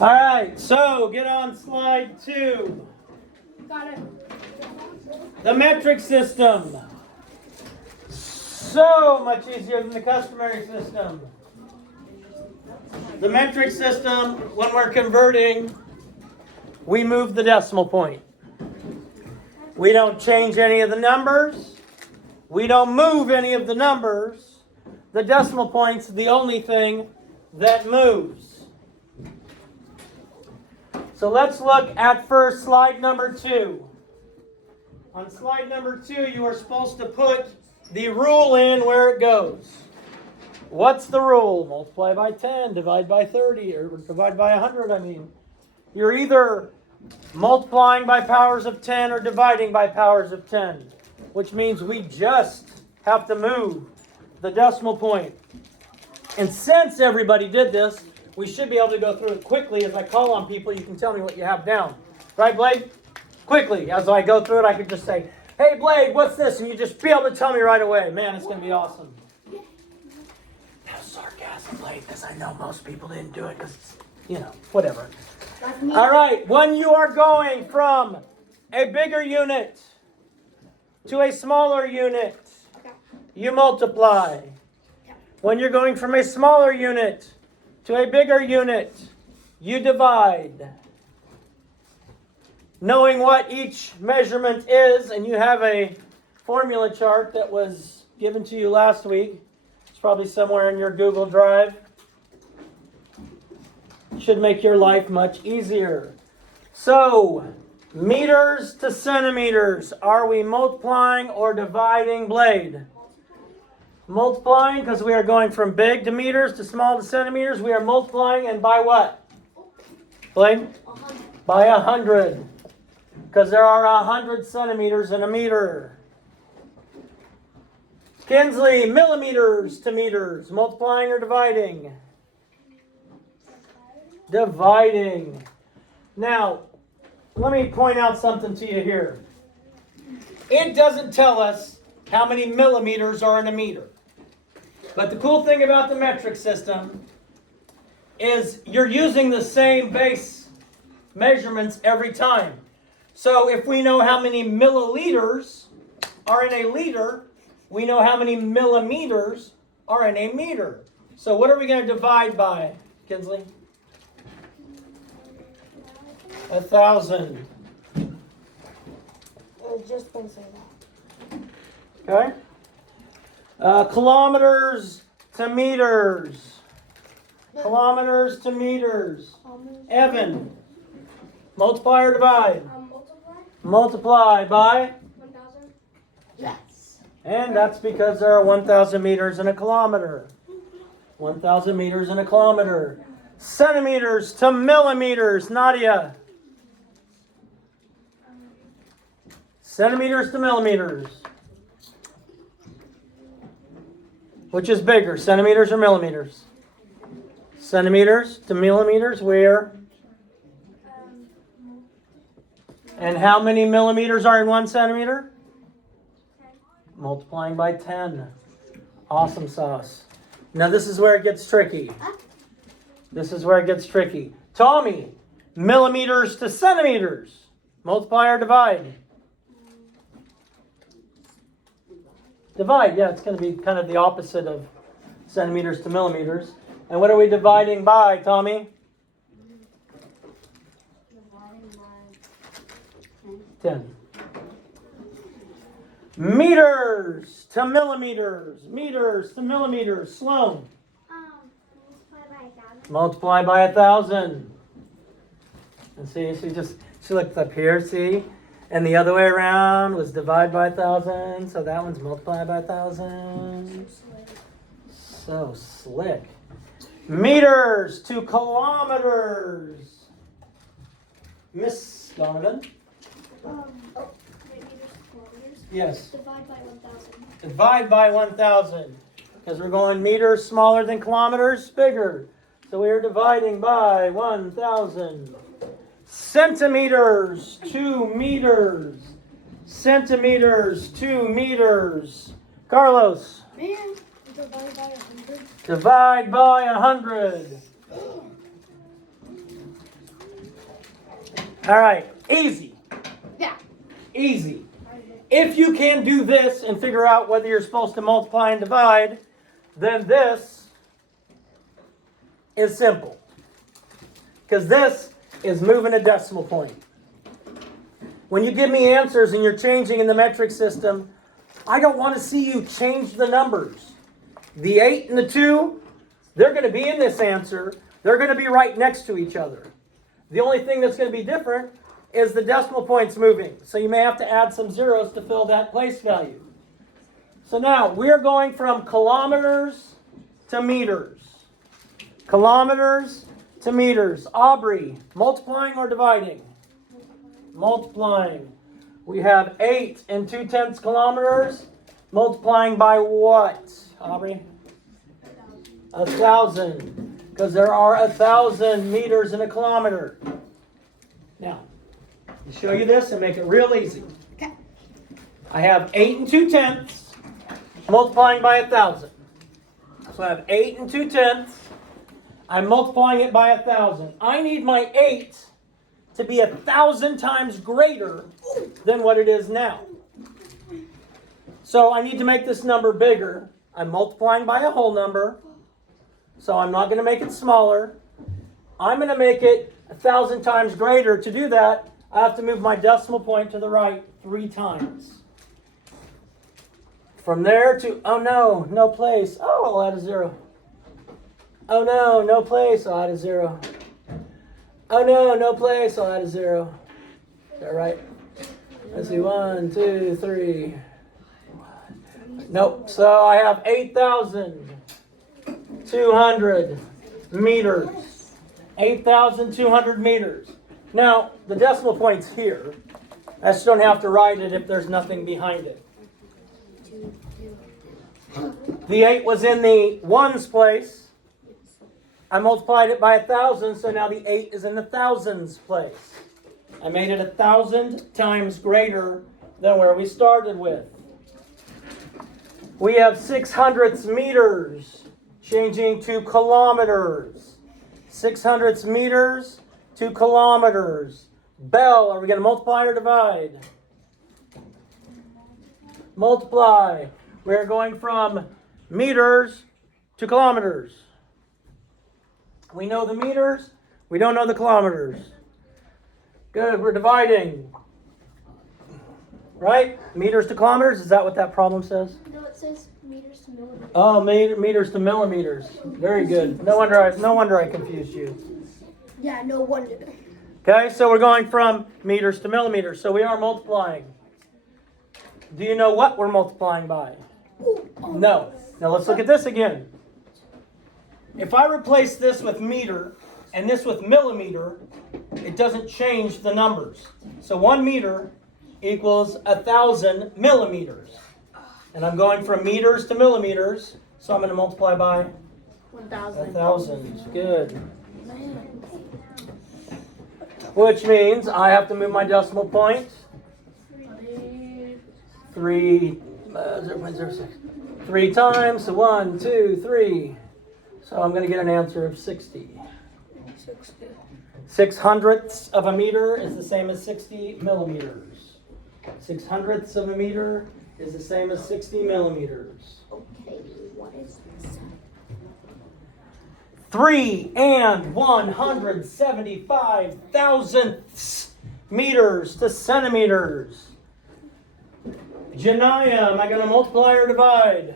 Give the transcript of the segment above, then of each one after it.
All right, so get on slide 2. Got it. The metric system. So much easier than the customary system. The metric system, when we're converting, we move the decimal point. We don't change any of the numbers. We don't move any of the numbers. The decimal point's the only thing that moves. So let's look at first slide number 2. On slide number 2, you are supposed to put the rule in where it goes. What's the rule? Multiply by 10, divide by 30, or divide by 100, I mean. You're either multiplying by powers of 10 or dividing by powers of 10, which means we just have to move the decimal point. And since everybody did this, we should be able to go through it quickly. As I call on people, you can tell me what you have down. Right, Blade? Quickly. As I go through it, I could just say, hey, Blade, what's this? And you just be able to tell me right away. Man, it's going to be awesome. That was sarcasm, Blade, because I know most people didn't do it because, whatever. All right, when you are going from a bigger unit to a smaller unit, you multiply. When you're going from a smaller unit to a bigger unit, you divide. Knowing what each measurement is, and you have a formula chart that was given to you last week. It's probably somewhere in your Google Drive. Should make your life much easier. So, meters to centimeters. Are we multiplying or dividing, Blade? Multiplying, because we are going from big to meters to small to centimeters. We are multiplying, and by what? Blade? 100. By 100. Because there are 100 centimeters in a meter. Kinsley, millimeters to meters. Multiplying or dividing? Dividing. Now, let me point out something to you here. It doesn't tell us how many millimeters are in a meter. But the cool thing about the metric system is you're using the same base measurements every time. So if we know how many milliliters are in a liter, we know how many millimeters are in a meter. So what are we going to divide by, Kinsley? 1,000. Just don't say that. Okay. Kilometers to meters. Kilometers to meters. Evan, multiply or divide? Multiply. Multiply by? 1,000. Yes. And that's because there are 1,000 meters in a kilometer. 1,000 meters in a kilometer. Centimeters to millimeters. Nadia. Centimeters to millimeters. Which is bigger, centimeters or millimeters? Centimeters to millimeters, where? And how many millimeters are in 1 centimeter? 10. Multiplying by 10. Awesome sauce. Now this is where it gets tricky. This is where it gets tricky. Tommy, millimeters to centimeters. Multiply or divide? Divide, yeah, it's going to be kind of the opposite of centimeters to millimeters. And what are we dividing by, Tommy? Dividing by 10. Meters to millimeters. Meters to millimeters. Sloan. multiply by 1,000. Multiply by 1,000. And see, she looked up here, see? And the other way around was divide by 1,000. So that one's multiply by 1,000. So slick. Meters to kilometers. Miss Donovan? Meters to kilometers. Yes. Divide by 1,000. Divide by 1,000. Because we're going meters smaller than kilometers, bigger. So we are dividing by 1,000. Centimeters to meters. Centimeters to meters. Carlos. Man, divide by 100. Divide by 100. All right, easy. Yeah. Easy. If you can do this and figure out whether you're supposed to multiply and divide, then this is simple. Because this is moving a decimal point. When you give me answers and you're changing in the metric system, I don't want to see you change the numbers. The 8 and the 2, they're going to be in this answer. They're going to be right next to each other. The only thing that's going to be different is the decimal points moving. So you may have to add some zeros to fill that place value. So now we're going from kilometers to meters. Kilometers to meters. Aubrey, multiplying or dividing? Multiplying. We have 8 and 2/10 kilometers. Multiplying by what, Aubrey? 1,000. Because there are 1,000 meters in a kilometer. Now, to show you this and make it real easy. Okay. I have 8 and 2/10 multiplying by 1,000. So I have 8 and 2/10. I'm multiplying it by 1,000. I need my 8 to be 1,000 times greater than what it is now. So I need to make this number bigger. I'm multiplying by a whole number. So I'm not going to make it smaller. I'm going to make it 1,000 times greater. To do that, I have to move my decimal point to the right 3 times. From there to, oh no, no place. Oh, I'll add a 0. Oh no, no place, I'll add a 0. Oh no, no place, I'll add a 0. Is that right? Let's see, 1, 2, 3. Nope, so I have 8,200 meters. 8,200 meters. Now, the decimal point's here. I just don't have to write it if there's nothing behind it. The 8 was in the ones place. I multiplied it by 1,000, so now the 8 is in the thousands place. I made it 1,000 times greater than where we started with. We have 600ths meters, changing to kilometers. 600ths meters to kilometers. Bell, are we going to multiply or divide? Multiply. We're going from meters to kilometers. We know the meters. We don't know the kilometers. Good, we're dividing. Right? Meters to kilometers, is that what that problem says? No, it says meters to millimeters. Oh, meters to millimeters. Very good. No wonder I confused you. Yeah, no wonder. Okay, so we're going from meters to millimeters. So we are multiplying. Do you know what we're multiplying by? No. Now let's look at this again. If I replace this with meter and this with millimeter, it doesn't change the numbers. So 1 meter equals 1,000 millimeters. And I'm going from meters to millimeters, so I'm going to multiply by 1,000. 1,000. Good. Which means I have to move my decimal point 0.06. 3 times, so 1, 2, 3. So I'm going to get an answer of 60. 600ths of a meter is the same as 60 millimeters. 600ths of a meter is the same as 60 millimeters. Okay, what is this? 3 and 175 thousandths meters to centimeters. Janaya, am I going to multiply or divide?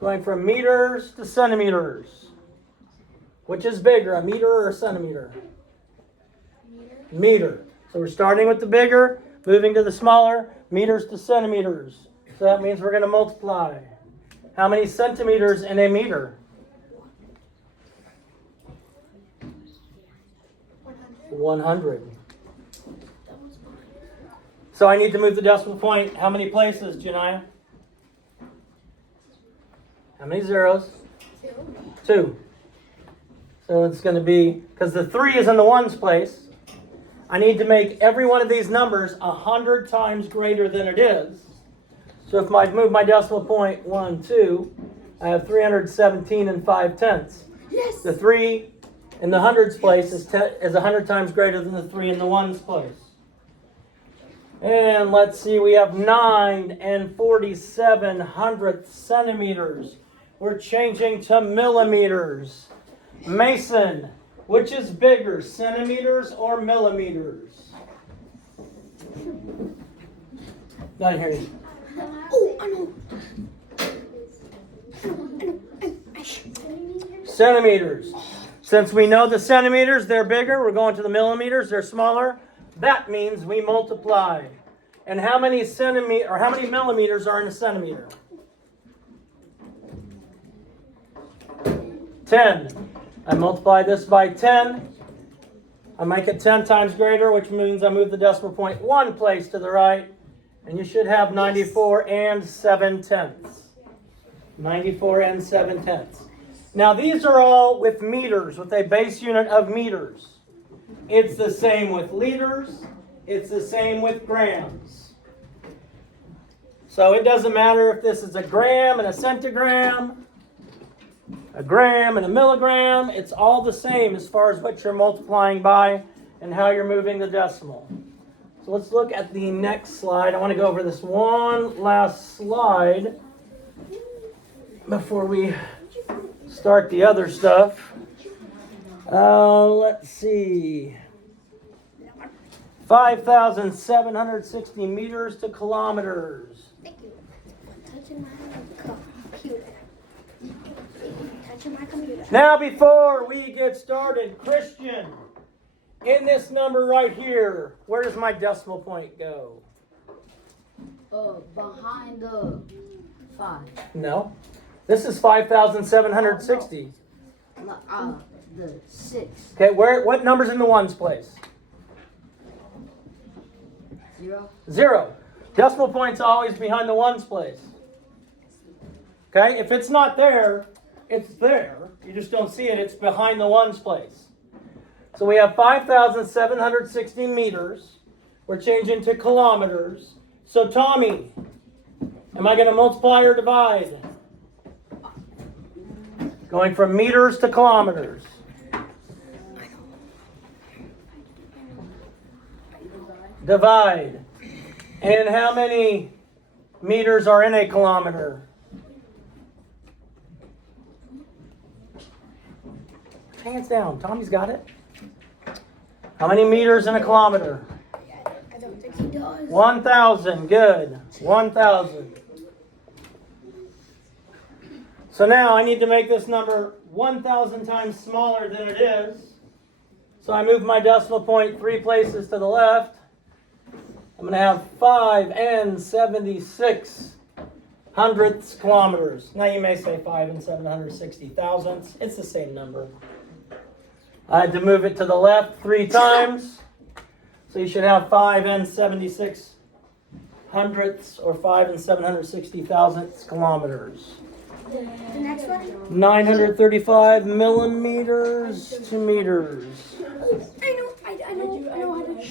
Going from meters to centimeters. Which is bigger, a meter or a centimeter? Meter. So we're starting with the bigger, moving to the smaller, meters to centimeters. So that means we're going to multiply. How many centimeters in a meter? 100. So I need to move the decimal point. How many places, Janaya? How many zeros? 2. So it's going to be, because the 3 is in the ones place, I need to make every one of these numbers 100 times greater than it is. So if I move my decimal point 1, 2, I have 317 and 5/10. Yes. The 3 in the hundreds place is 100 times greater than the 3 in the ones place. And let's see, we have 9 and 47 hundredths centimeters. We're changing to millimeters. Mason, which is bigger, centimeters or millimeters? Not here. Oh, I know. Centimeters. Since we know the centimeters, they're bigger. We're going to the millimeters, they're smaller. That means we multiply. And how many millimeters are in a centimeter? 10. I multiply this by 10. I make it 10 times greater, which means I move the decimal point 1 place to the right. And you should have 94 and 7/10. 94 and 7/10. Now these are all with meters, with a base unit of meters. It's the same with liters. It's the same with grams. So it doesn't matter if this is a gram and a centigram, a gram and a milligram. It's all the same as far as what you're multiplying by and how you're moving the decimal. So let's look at the next slide. I want to go over this one last slide before we start the other stuff. Let's see. 5,760 meters to kilometers. Thank you. Touching my computer. Touching my computer. Now before we get started, Christian, in this number right here, where does my decimal point go? Behind the 5. No. This is 5,760. The 6. Okay, what number's in the ones place? 0. 0. Decimal point's always behind the ones place. Okay, if it's not there, it's there. You just don't see it. It's behind the ones place. So we have 5,760 meters. We're changing to kilometers. So Tommy, am I going to multiply or divide? Going from meters to kilometers. Divide. And how many meters are in a kilometer? Hands down. Tommy's got it. How many meters in a kilometer? I don't think he does. 1,000. Good. 1,000. So now I need to make this number 1,000 times smaller than it is. So I move my decimal point 3 places to the left. I'm going to have 5 and 76 hundredths kilometers. Now you may say 5 and 760 thousandths. It's the same number. I had to move it to the left 3 times. So you should have 5 and 76 hundredths or 5 and 760 thousandths kilometers. The next one? 935 millimeters to meters. I know how to do.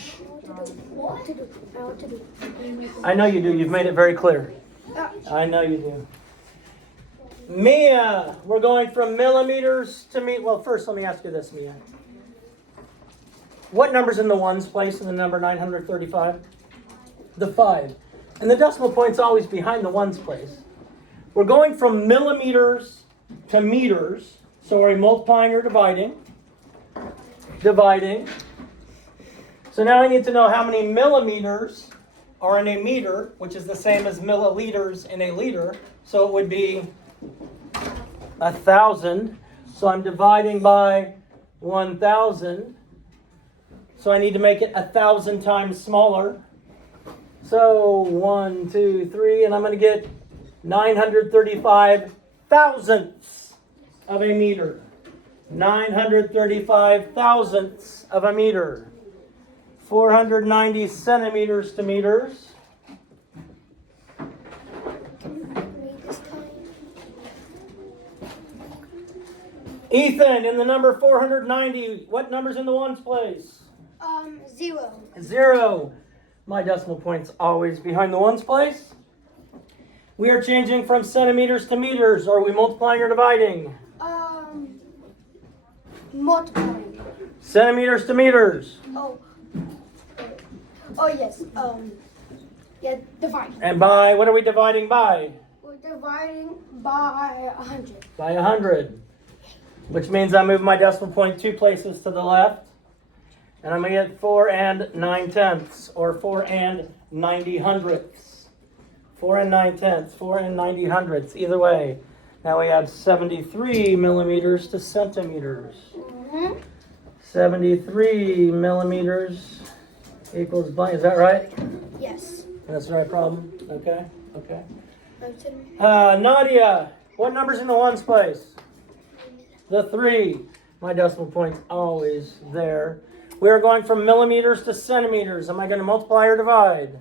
What to do? I want to do. I know you do. You've made it very clear. I know you do. Mia, we're going from millimeters to meters. Well, first let me ask you this, Mia. What number's in the ones place in the number 935? The 5. And the decimal point's always behind the ones place. We're going from millimeters to meters. So are we multiplying or dividing? Dividing. So now I need to know how many millimeters are in a meter, which is the same as milliliters in a liter. So it would be 1,000. So I'm dividing by 1,000. So I need to make it 1,000 times smaller. So 1, 2, 3, and I'm going to get 935 thousandths of a meter. 935 thousandths of a meter. 490 centimeters to meters. Ethan, in the number 490, what number's in the ones place? 0. 0. My decimal point's always behind the ones place. We are changing from centimeters to meters. Are we multiplying or dividing? Multiplying. Centimeters to meters. Oh. Oh yes. Yeah. Divide. And by, what are we dividing by? We're dividing by 100. By 100. Which means I move my decimal point 2 places to the left. And I'm going to get 4 and 9/10, or 4 and 90 hundredths. 4 and 9/10, 4 and 90 hundredths, either way. Now we have 73 millimeters to centimeters. 73 millimeters equals blank. Is that right? Yes. That's the right problem. Okay. Nadia, what number's in the ones place? The 3. My decimal point's always there. We are going from millimeters to centimeters. Am I going to multiply or divide?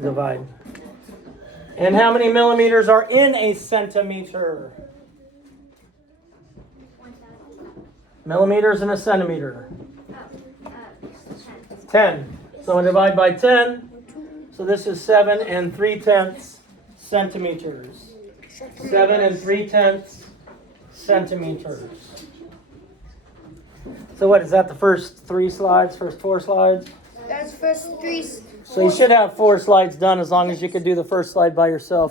Divide. And how many millimeters are in a centimeter? Millimeters in a centimeter. 10. So I divide by 10. So this is 7 and 3/10 centimeters. 7 and 3/10 centimeters. So what, is that the first 3 slides, first 4 slides? That's first 3. So you should have 4 slides done as long as you could do the first slide by yourself.